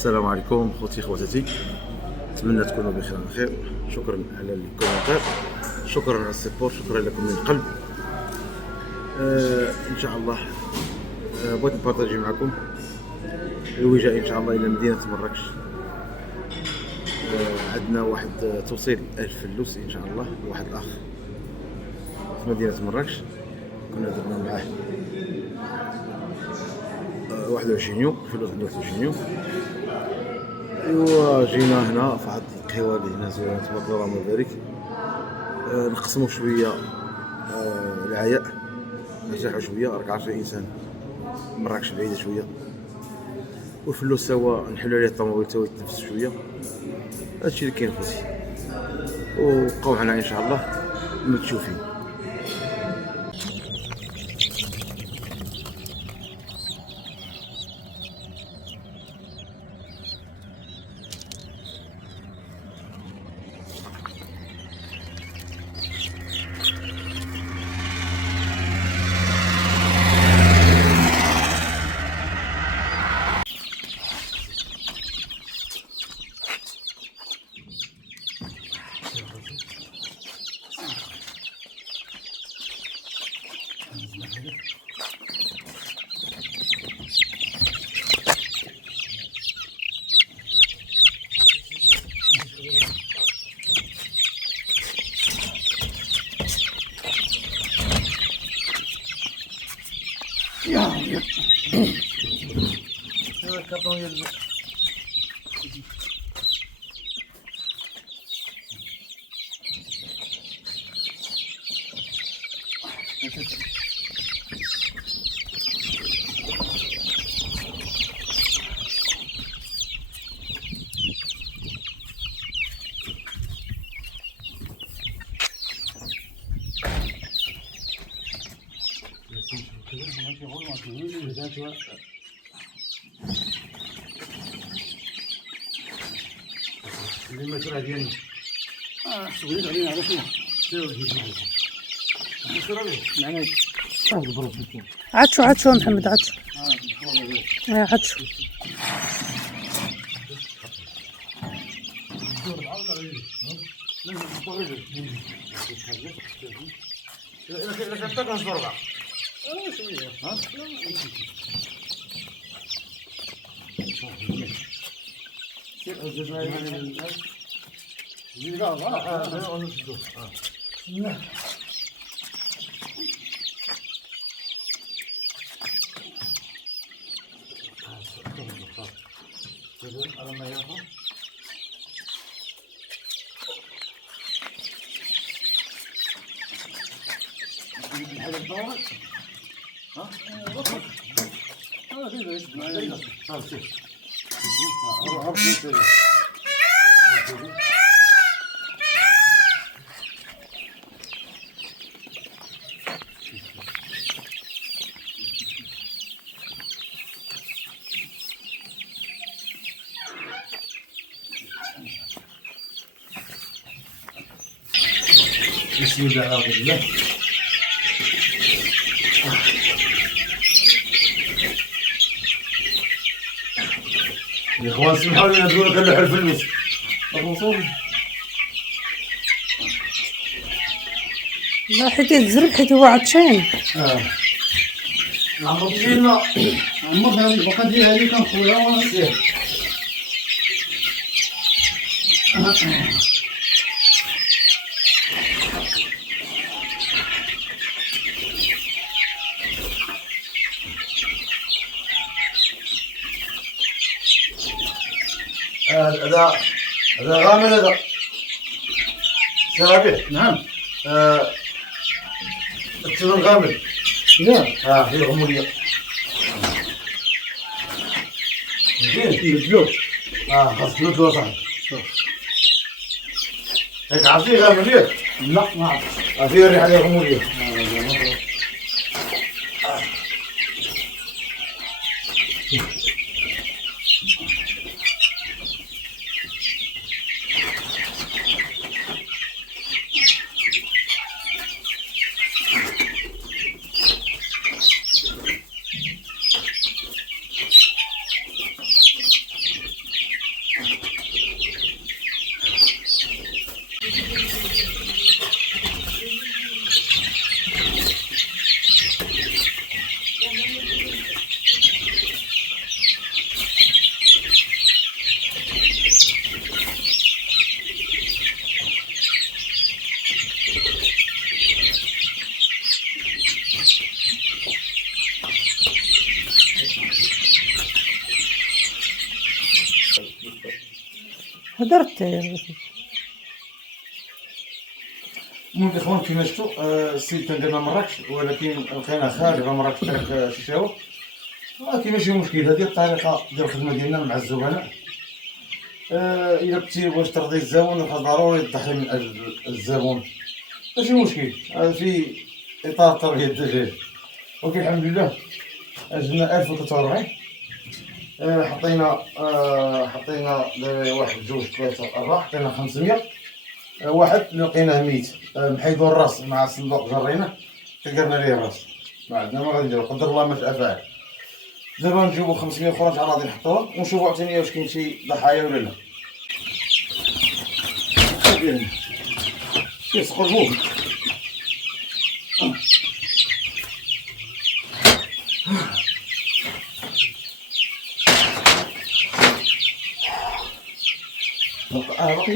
السلام عليكم خوتي خواتاتي، نتمنى تكونوا بخير على خير. شكرا على الكومنتات، شكرا على السبورت، شكرا لكم من القلب. ان شاء الله بغيت نبارطاجي معكم الوجهه ان شاء الله الى مدينه مراكش. عندنا واحد توصيل الفلوس ان شاء الله لواحد الاخ في مدينه مراكش، كنا درنا معاه 21 يوم فلوس، 21 يوم. ايوا جينا هنا في واحد القهوه اللي هنا زوينه تبارك الله اللهم بارك. نقسموا شويه العياء، نرتاحوا شويه، راك عارف الانسان مراكش بعيده شويه، والفلوس سوا نحلوا عليه الطوموبيل تا يتنفس شويه. هادشي اللي كاين خوتي، وبقاو معنا ان شاء الله متشوفين. هذا الكرتون ديال اللي المشروع ديالنا حسبوا علينا على شنو عطشو محمد عطشو. عطشو بسم الله الرحمن الرحيم. يا اخوان سمحوا لي نقول لك نلوح الفلوس الرسول. لا حيت يتزرب حيت هو عطشان. عمرو جينا عمر هذه البقدي هذه كان خويا ونسيه. هذا غامر هذا سرابيل. نعم. التمن غامر. لا هي غمولية. زين يبدلو. خاص نطلو صاحبي. هيك عرفتي غامر ياك؟ لا ما عرفت. فيها الريحة ديال غمولية. هدرت. المهم الاخوان كيما شفتوا السيد كان درنا مراكش، ولكن لقينا خارج مراكش طريق شيشاوه. ولكن ماشي مشكل، هذه الطريقه ديال الخدمه ديالنا مع الزبناء. الا كنتي باش ترضي الزبون خاص ضروري تضحي من اجل الزبون، ماشي مشكل، هذا في اطار تربيه الدجاج. ولكن الحمد لله اجلنا 1043. حطينا واحد جوج ثلاثة أربعة، حطينا 500. واحد لقيناه ميت، محيدو الراس مع الصندوق جريناه تقرنا ليه الراس، ما عندنا ما غادي نديرو، قدر الله ما شاء فعل. دابا نجيبو 500 اخرى ان شاء الله غادي نحطوها ونشوفو عاوتاني واش كاين شي ضحايا ولا لا. كيسقو الموت. باقي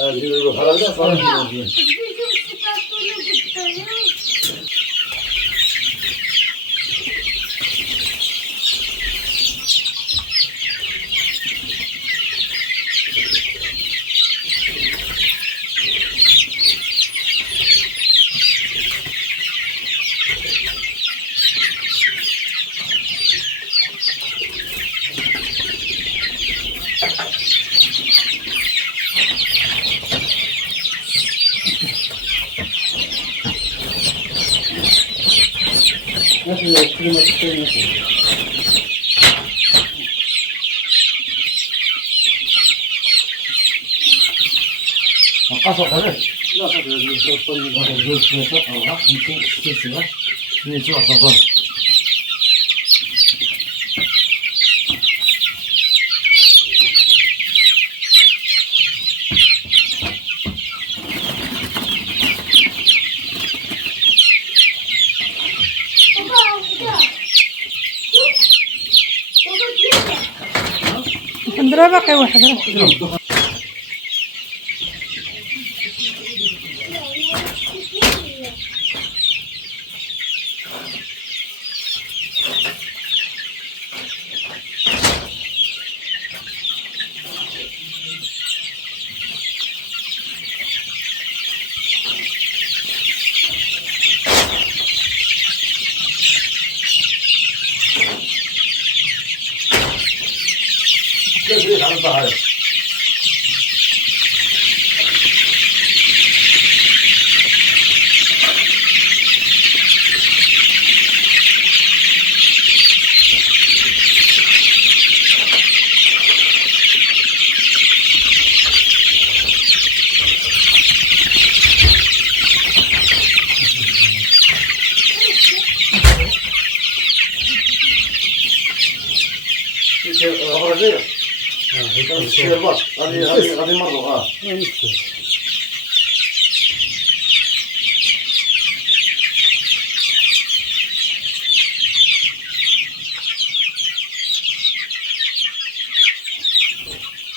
هذا نديرو له هذا صافي. نقصو خلاص. لا صافي واحد جوج ثلاثة أربعة خمسة ستة سبعة ثمانية تسعة 14. الحمد لله باقي واحد راه. كيف على الضحايا. غبرة الشربات غادي مروا.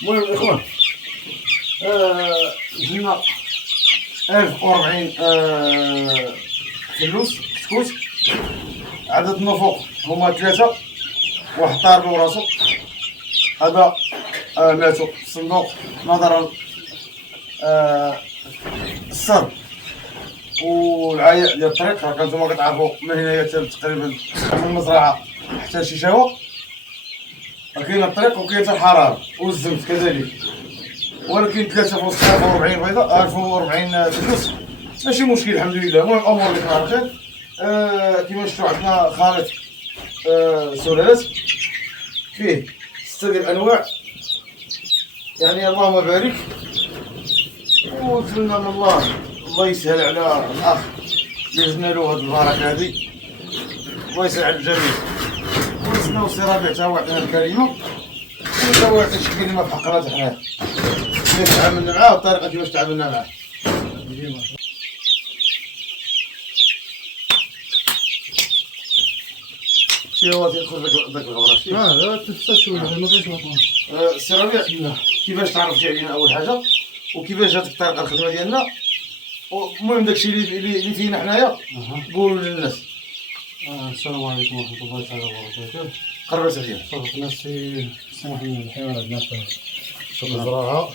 المهم الاخوان جبنا 1040 فلوس كتكوت. عدد النفوق هما 3، واحد طار له راسو، هذا ماتو في الصندوق نظرا الصرب والعياء ديال الطريق. راه كنتوما كتعرفوا من هنايا تقريبا من المزرعه حتى شيشاوه كاين الطريق وكاين الحراره والزمت كذلك. ولكن 3 في 1040 بيضه 1040 فلوس ماشي مشكل الحمد لله. المهم الامور اللي على خير. كما شفتوا عندنا خليط سلالات فيه 6 ديال الانواع، يعني اللهم بارك. ونتمنى من الله يسهل على الاخ اللي جبنا له هذه البركه هذه، الله يسهل على الجميع. ونتمنى السي ربيع تا هو عطينا الكلمه، وتا هو يعطي شي كلمه في حقنا حنا كيفاش تعاملنا معاه والطريقه كيفاش تعاملنا معاه. شي هو تيدخل داك الغبره لا تفسد شويه ما كاينش وطن. السي ربيع كيفاش تعرفتي علينا اول حاجه، وكيفاش جاتك طريقه الخدمه ديالنا، المهم داكشي اللي فينا حنايا قولوا للناس. السلام عليكم ورحمة الله تعالى وبركاته. قرب سفيان. شرف نفسي سمح لنا الحيوان عندنا في المزرعة.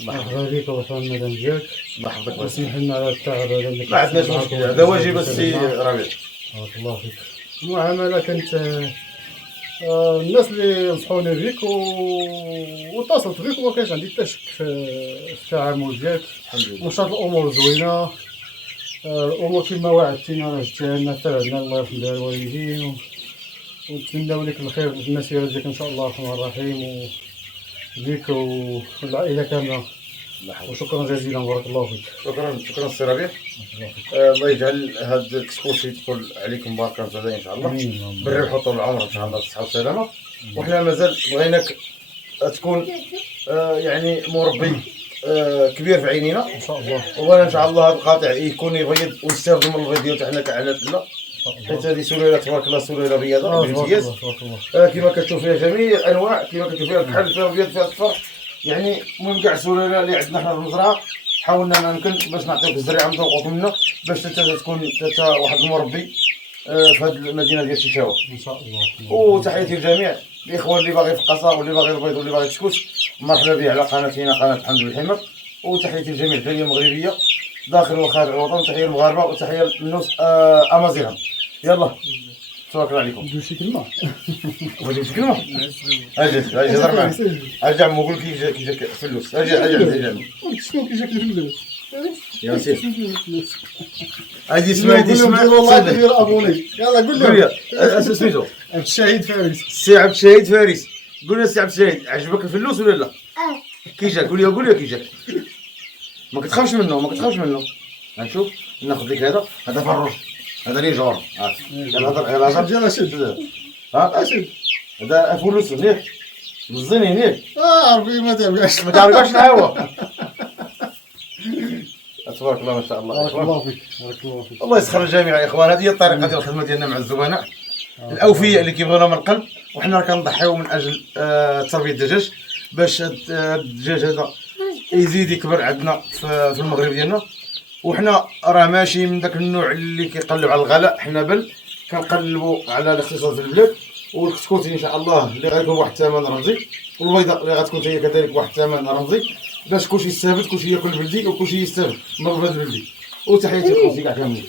مرحبا بك وفهم المدام ديالك. الله يحفظك. وسمح لنا على التعب هذا اللي ما عندناش مشكل، هذا واجب السي ربيع. بارك الله فيك. المعاملة كانت الناس اللي نصحوني بك واتصلت بك وما كانش عندي حتى شك في التعامل ديالك. الحمد لله. وإن شاء الله الأمور زوينة. الأمور كما وعدتينا راه جبتيها لنا حتى عندنا، الله يرحم بها الوالدين، ونتمناو لك الخير في المسيرة ديالك إن شاء الله الرحمن الرحيم، وليك والعائلة كاملة. وشكرا جزيلا، بارك الله فيك. شكرا السي ربيع. الله يجعل هذا الكسكوس يدخل عليكم مباركا زادا ان شاء الله، بالربح وطول العمر ان شاء الله، بالصحه والسلامه. وحنا مازال بغيناك تكون يعني مربي كبير في عينينا إن شاء الله. وانا ان شاء الله هذا القاطع يكون يبيض ونستافدوا من البيض ديالو حنا كعائلات لا، حيت هذه سلالة تبارك الله سلالة رياضة بامتياز. كما كتشوف فيها جميع الانواع، كما كتشوف فيها الكحل، فيها الابيض، فيها الصفر، يعني المهم كاع السلاله اللي عندنا حنا في المزرعه حاولنا ما يمكن باش نعطيوك الزريعه مذوقوك منه، باش تكون واحد المربي في هذه المدينه ديال شيشاوه ان شاء الله. وتحياتي للجميع الاخوان اللي باغي في القصا واللي باغي البيض واللي باغي الكسكس، مرحبا به على قناتنا قناه الحمد بالحمر. وتحياتي لجميع الجاليه المغربيه داخل وخارج الوطن، وتحيه للمغاربه وتحيه للناس امازيغ. يلا تبارك الله عليكم. ندير شي كلمة. بغيتي شي كلمه؟ اجي هضر معاك. اجي عمو قول كي جاك فلوس. اجي شنو كي جاك الفلوس؟ يا سيدي هادي اسمها والله كبير ابوني. يلا قول قول لي. لي سميتو عبد الشهيد فارس. السي عبد الشهيد فارس. قول لي السي عبد الشهيد عجبك الفلوس ولا لا؟ كي جاك قول لي كي جاك. ما كتخافش منه غنشوف ناخذ لك هذا فروج، هذا لي جور. يلا هضر ديال اشد. اشد هذا فلوس هناك مزيني هناك عربي ما تعرفش. ما تعرفش شنو هو. تبارك الله ما شاء الله. بارك الله فيك. بارك الله فيك. الله يسخر الجميع يا اخوان. هذه هي الطريقه ديال الخدمه ديالنا مع الزبناء الاوفياء اللي كيبغيونا من القلب، وحنا كنضحيو من اجل تربيه الدجاج باش الدجاج هذا يزيد يكبر عندنا في المغرب ديالنا. وحنا راه ماشي من داك النوع اللي كيقلب على الغلاء، حنا بل كنقلبوا على الاقتصاد في البلاد. والكسكوتي ان شاء الله اللي غيكون بواحد الثمن رمزي، والبيضه اللي غتكون هي كذلك بواحد الثمن رمزي، باش كلشي يستافد، كلشي ياكل بلدي وكلشي يستافد من البلد البلدي. وتحياتي لكم كاع كاملين.